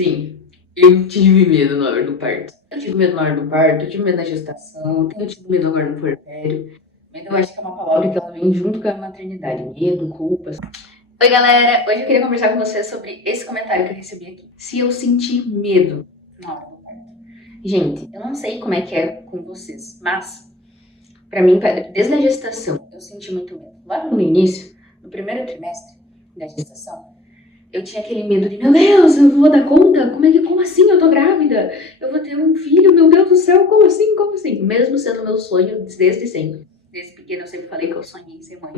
Sim, eu tive medo na hora do parto. Eu tive medo na hora do parto, eu tive medo na gestação, eu tenho tido medo agora no puerpério. Medo eu acho que é uma palavra que ela vem junto com a maternidade. Medo, culpa. Oi, galera! Hoje eu queria conversar com vocês sobre esse comentário que eu recebi aqui. Se eu sentir medo na hora do parto. Gente, eu não sei como é que é com vocês, mas pra mim, desde a gestação, eu senti muito medo. Lá no início, no primeiro trimestre da gestação, eu tinha aquele medo de, meu Deus, eu vou dar conta? Como assim eu tô grávida? Eu vou ter um filho, meu Deus do céu, como assim, como assim? Mesmo sendo meu sonho desde sempre. Desde pequena eu sempre falei que eu sonhei em ser mãe.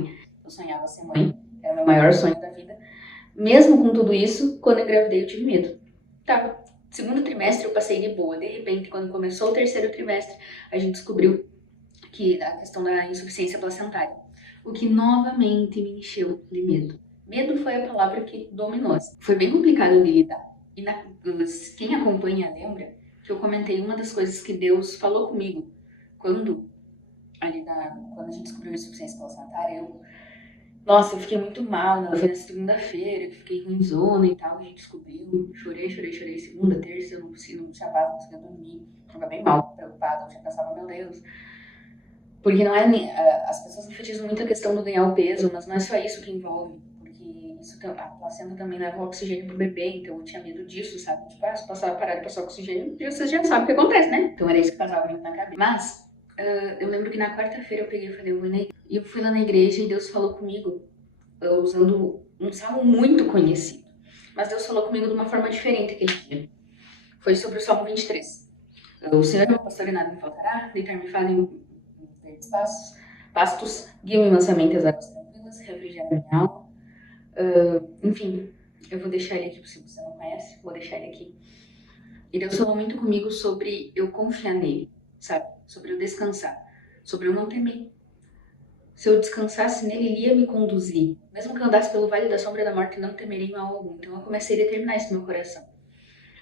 Eu sonhava ser mãe, era o meu maior sonho da vida. Mesmo com tudo isso, quando eu engravidei eu tive medo. Tá, segundo trimestre eu passei de boa. De repente, quando começou o terceiro trimestre, a gente descobriu que a questão da insuficiência placentária. O que novamente me encheu de medo. Medo foi a palavra que dominou. Foi bem complicado de lidar. E quem acompanha lembra que eu comentei uma das coisas que Deus falou comigo quando quando a gente descobriu a insuficiência placentária. Nossa, eu fiquei muito mal. Foi na segunda-feira, que fiquei ruimzona e tal. A gente descobriu. Chorei. Segunda, terça, eu não tinha paz, não conseguia dormir. Tava bem mal, preocupada. Eu já pensava, meu Deus. Porque não é. As pessoas enfatizam muito a questão do ganhar o peso, mas não é só isso que envolve. Porque a placenta também leva o oxigênio pro bebê, então eu tinha medo disso, sabe? Tipo, se parar de passar oxigênio, vocês já sabem o que acontece, né? Então era isso que passava muito na cabeça. Mas, eu lembro que na quarta-feira eu peguei e falei, eu vou na igreja. E eu fui lá na igreja e Deus falou comigo, usando um salmo muito conhecido. Mas Deus falou comigo de uma forma diferente aquele dia. Foi sobre o Salmo 23. O Senhor é meu pastor e nada me faltará, deitar-me faz em verdes pastos, guia-me mansamente as águas tranquilas, refrigera minha alma. Enfim, eu vou deixar ele aqui, se você não conhece, vou deixar ele aqui. E Deus falou muito comigo sobre eu confiar nele, sabe? Sobre eu descansar, sobre eu não temer. Se eu descansasse nele, ele ia me conduzir. Mesmo que eu andasse pelo vale da sombra da morte, não temerei mal algum. Então eu comecei a determinar isso no meu coração.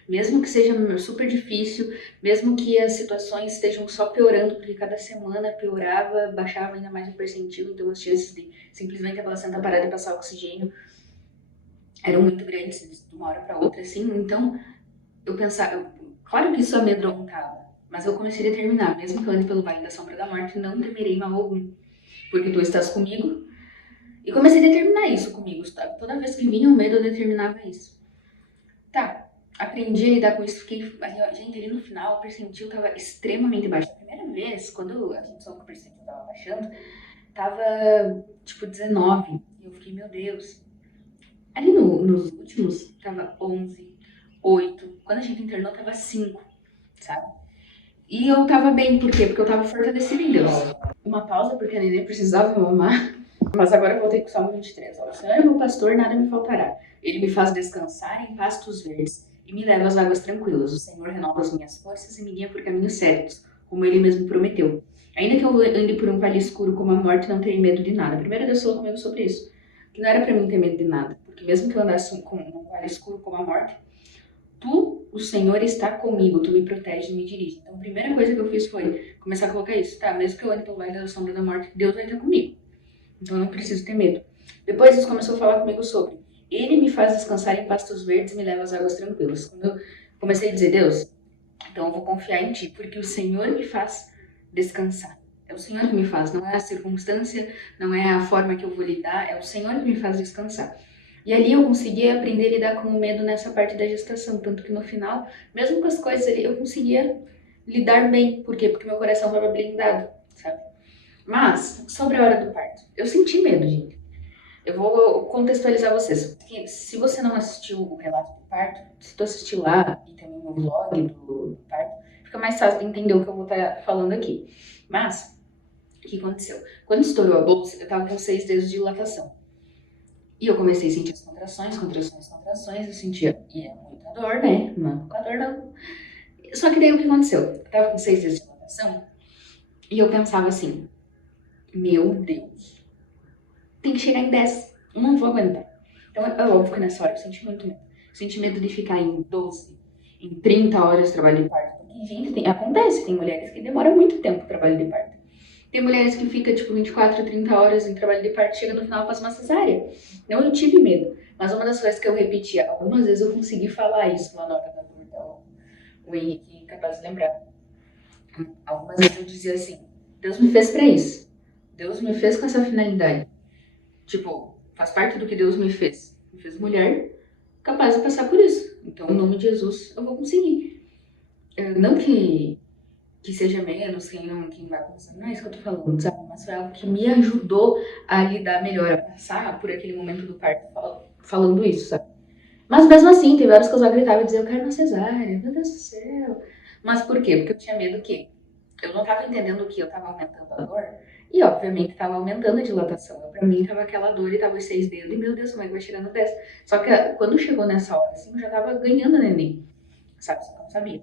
Mesmo que seja super difícil, mesmo que as situações estejam só piorando, porque cada semana piorava, baixava ainda mais o percentil, então as chances de simplesmente a placenta parar de passar oxigênio eram muito grandes de uma hora para outra, assim. Então eu pensava, claro que isso amedrontava, mas eu comecei a determinar, mesmo que eu ande pelo vale da sombra da morte, não temerei mal algum, porque tu estás comigo. E comecei a determinar isso comigo, sabe? Toda vez que vinha o medo, eu determinava isso. Tá, aprendi a lidar com isso, fiquei. Gente, ali no final, o percentil tava extremamente baixo. A primeira vez, quando a gente soube que o percentil tava baixando, tava tipo 19. E eu fiquei, meu Deus. Ali nos últimos, tava 11, 8. Quando a gente internou, tava 5, sabe? E eu tava bem, por quê? Porque eu tava fortalecida em Deus. Uma pausa, porque a neném precisava mamar. Mas agora eu voltei com o Salmo 23. Ó, o Senhor é meu pastor, nada me faltará. Ele me faz descansar em pastos verdes e me leva às águas tranquilas. O Senhor renova as minhas forças e me guia por caminhos certos, como ele mesmo prometeu. Ainda que eu ande por um vale escuro como a morte, não terei medo de nada. Primeiro Deus falou comigo sobre isso. Que não era pra mim ter medo de nada. Porque mesmo que eu andasse com um vale escuro como a morte, tu, o Senhor, está comigo, tu me protege e me dirige. Então a primeira coisa que eu fiz foi começar a colocar isso. Tá, mesmo que eu ande pelo vale da sombra da morte, Deus vai estar comigo. Então eu não preciso ter medo. Depois Deus começou a falar comigo sobre ele me faz descansar em pastos verdes e me leva às águas tranquilas. Quando eu comecei a dizer, Deus, então eu vou confiar em ti, porque o Senhor me faz descansar. É o Senhor que me faz, não é a circunstância, não é a forma que eu vou lidar, é o Senhor que me faz descansar. E ali eu consegui aprender a lidar com o medo nessa parte da gestação, tanto que no final, mesmo com as coisas ali, eu conseguia lidar bem. Por quê? Porque meu coração estava blindado, sabe? Mas, sobre a hora do parto, eu senti medo, gente. Eu vou contextualizar vocês. Se você não assistiu o relato do parto, se tu assistiu lá e também o vlog do parto, fica mais fácil de entender o que eu vou estar falando aqui. Mas, o que aconteceu? Quando estourou a bolsa, eu tava com 6 dedos de dilatação. E eu comecei a sentir as contrações, eu sentia, e é muita dor, né? Não é pouca dor, não. Só que daí o que aconteceu? Eu tava com 6 dedos de dilatação e eu pensava assim, meu Deus, tem que chegar em 10. Eu não vou aguentar. Então é óbvio que nessa hora eu senti muito medo. Senti medo de ficar em 12, em 30 horas de trabalho de parto. Porque, gente, acontece, tem mulheres que demoram muito tempo no trabalho de parto. Tem mulheres que ficam, tipo, 24, 30 horas em trabalho de parto, chega no final e faz uma cesárea. Então eu tive medo. Mas uma das coisas que eu repeti, algumas vezes eu consegui falar isso lá na hora da dor, então, o Henrique é capaz de lembrar. Algumas vezes eu dizia assim, Deus me fez pra isso. Deus me fez com essa finalidade. Tipo, faz parte do que Deus me fez. Me fez mulher capaz de passar por isso. Então, em nome de Jesus, eu vou conseguir. Não que seja menos quem vai começar, não é isso que eu tô falando, sabe? Mas foi algo que me ajudou a lidar melhor, a passar por aquele momento do parto falando isso, sabe? Mas mesmo assim, tem vários que eu gritava e dizia, eu quero uma cesárea, meu Deus do céu. Mas por quê? Porque eu tinha medo que eu não tava entendendo que eu tava aumentando a dor e, obviamente, tava aumentando a dilatação. Pra mim, tava aquela dor e tava os 6 dedos e, meu Deus, como é que vai tirando 10? Só que quando chegou nessa hora, assim, eu já tava ganhando neném, sabe? Só que eu não sabia.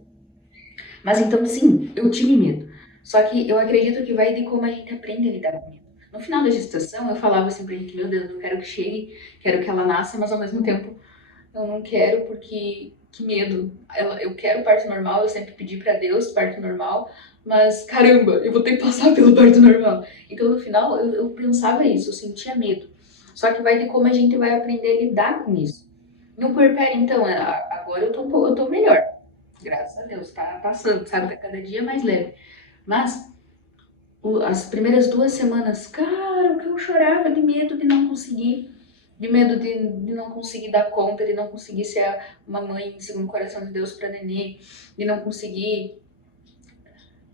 Mas então, sim, eu tive medo. Só que eu acredito que vai de como a gente aprende a lidar com medo. No final da gestação, eu falava assim pra gente, meu Deus, eu quero que chegue, quero que ela nasça, mas ao mesmo tempo eu não quero porque que medo. Eu quero parto normal, eu sempre pedi pra Deus parto normal, mas caramba, eu vou ter que passar pelo parto normal. Então no final eu pensava isso, eu sentia medo. Só que vai de como a gente vai aprender a lidar com isso. No puerpério, então, agora eu tô melhor. Graças a Deus, tá passando, sabe? Tá cada dia mais leve. Mas as primeiras 2 semanas, cara, o que eu chorava de medo de não conseguir, de medo de não conseguir dar conta, de não conseguir ser uma mãe segundo o coração de Deus para nenê, de não conseguir,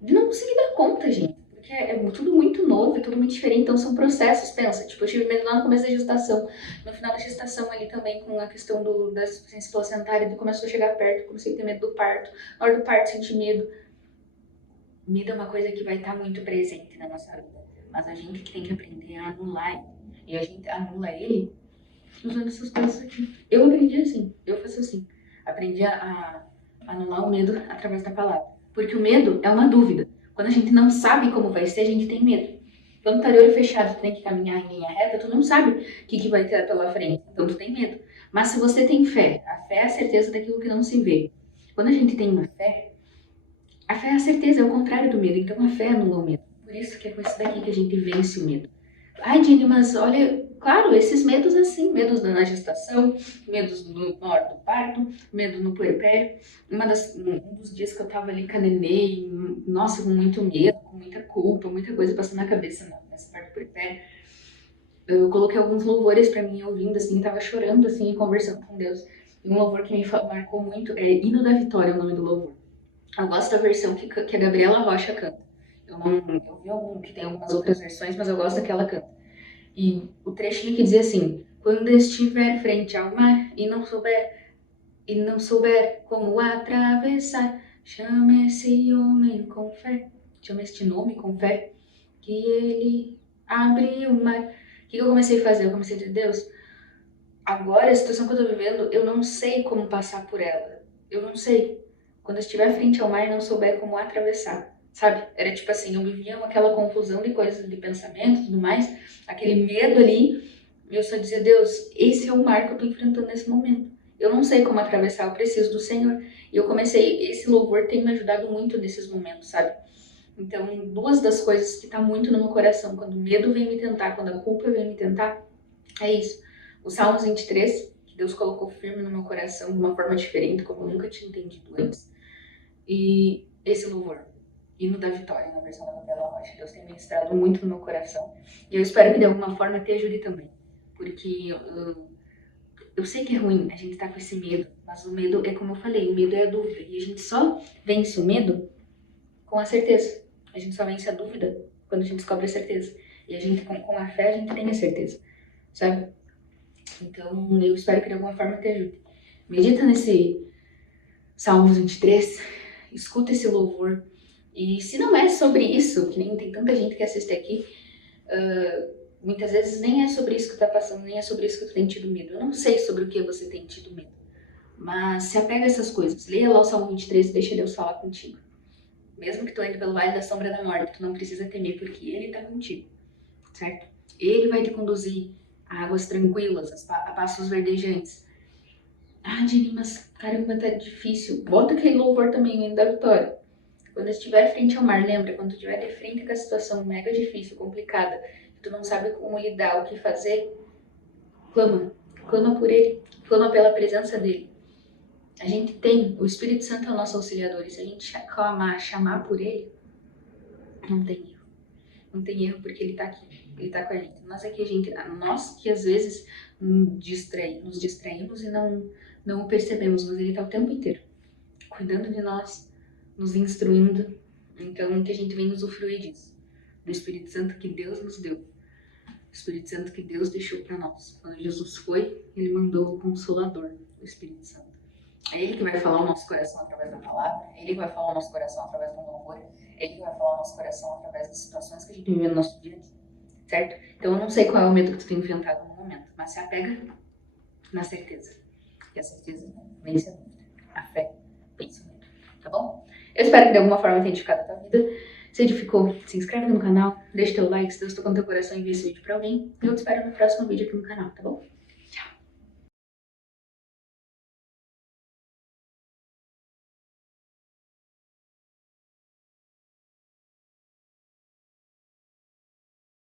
dar conta, gente. Porque tudo muito novo, é tudo muito diferente, então são processos, pensa, tipo, eu tive medo lá no começo da gestação, no final da gestação ali também com a questão da insuficiência placentária, de começou a chegar perto, comecei a ter medo do parto, na hora do parto senti medo. Medo é uma coisa que vai estar muito presente na nossa vida, mas a gente que tem que aprender a anular ele. E a gente anula ele usando essas coisas aqui. Eu aprendi assim, eu faço assim. Aprendi a anular o medo através da palavra. Porque o medo é uma dúvida. Quando a gente não sabe como vai ser, a gente tem medo. Quando tá de olho fechado, tu tem que caminhar em linha reta, tu não sabe o que vai ter pela frente. Então tu tem medo. Mas se você tem fé, a fé é a certeza daquilo que não se vê. Quando a gente tem uma fé, a fé é a certeza, é o contrário do medo. Então a fé anula o medo. Por isso que é com isso daqui que a gente vence o medo. Ai, Jenny, mas olha, claro, esses medos assim, medos na gestação, medos na hora do parto, medo no puerpério. Um dos dias que eu tava ali com a nenê, nossa, com muito medo, com muita culpa, muita coisa passando na cabeça nessa parte do puerpério. Eu coloquei alguns louvores pra mim ouvindo, assim, tava chorando, assim, e conversando com Deus. E um louvor que me marcou muito é Hino da Vitória, é o nome do louvor. Eu gosto da versão que a Gabriela Rocha canta. Eu vi algum que tem algumas outras versões, mas eu gosto daquela canta. E o trechinho que dizia assim: quando estiver frente ao mar e não souber como atravessar, chame esse homem com fé, chame este nome com fé, que ele abre o mar. O que eu comecei a fazer? Eu comecei a dizer, Deus, agora a situação que eu tô vivendo, eu não sei como passar por ela. Eu não sei. Quando eu estiver frente ao mar e não souber como atravessar, sabe? Era tipo assim, eu vivia aquela confusão de coisas, de pensamento e tudo mais, aquele medo ali, e eu só dizia, Deus, esse é o mar que eu tô enfrentando nesse momento. Eu não sei como atravessar, eu preciso do Senhor. E eu comecei, esse louvor tem me ajudado muito nesses momentos, sabe? Então, duas das coisas que tá muito no meu coração, quando o medo vem me tentar, quando a culpa vem me tentar, é isso. O Salmos 23, que Deus colocou firme no meu coração de uma forma diferente, como eu nunca tinha entendido antes. E esse louvor, Hino da Vitória, na versão da Gabriela Rocha, Deus tem ministrado muito no meu coração. E eu espero que de alguma forma te ajude também. Porque eu sei que é ruim a gente estar com esse medo, mas o medo é como eu falei, o medo é a dúvida. E a gente só vence o medo com a certeza. A gente só vence a dúvida quando a gente descobre a certeza. E a gente, com a fé, a gente tem a certeza, sabe? Então, eu espero que de alguma forma te ajude. Medita nesse Salmos 23, escuta esse louvor. E se não é sobre isso, que nem tem tanta gente que assiste aqui, muitas vezes nem é sobre isso que tá passando, nem é sobre isso que tu tem tido medo. Eu não sei sobre o que você tem tido medo. Mas se apega a essas coisas. Leia lá o Salmo 23 e deixa Deus falar contigo. Mesmo que tu ande pelo vale da sombra da morte, tu não precisa temer, porque Ele tá contigo, certo? Ele vai te conduzir a águas tranquilas, a passos verdejantes. Ah, Jenny, mas caramba, tá difícil. Bota aquele louvor também, o hino da vitória. Quando estiver frente ao mar, lembra? Quando estiver de frente com a situação mega difícil, complicada, tu não sabe como lidar, o que fazer, clama. clama por Ele, clama pela presença dEle. A gente tem, o Espírito Santo é o nosso auxiliador, e se a gente clamar, chamar por Ele, não tem erro. Não tem erro porque Ele tá aqui, Ele tá com a gente. Nós que às vezes nos distraímos e não o percebemos, mas Ele tá o tempo inteiro cuidando de nós, nos instruindo. Então, que a gente venha usufruir disso, do Espírito Santo que Deus nos deu, o Espírito Santo que Deus deixou para nós. Quando Jesus foi, Ele mandou o Consolador, o Espírito Santo. É Ele que vai falar o nosso coração através da palavra, é Ele que vai falar o nosso coração através do louvor, é Ele que vai falar o nosso coração através das situações que a gente vive no nosso dia, certo? Então eu não sei qual é o medo que tu tem enfrentado no momento, mas se apega na certeza. E a certeza vence a dúvida. A fé vence o medo, tá bom? Eu espero que de alguma forma tenha edificado a tua vida. Se edificou, se inscreve no canal, deixa teu like, se Deus tocou no teu coração e envia esse vídeo pra alguém. E eu te espero no próximo vídeo aqui no canal, tá bom?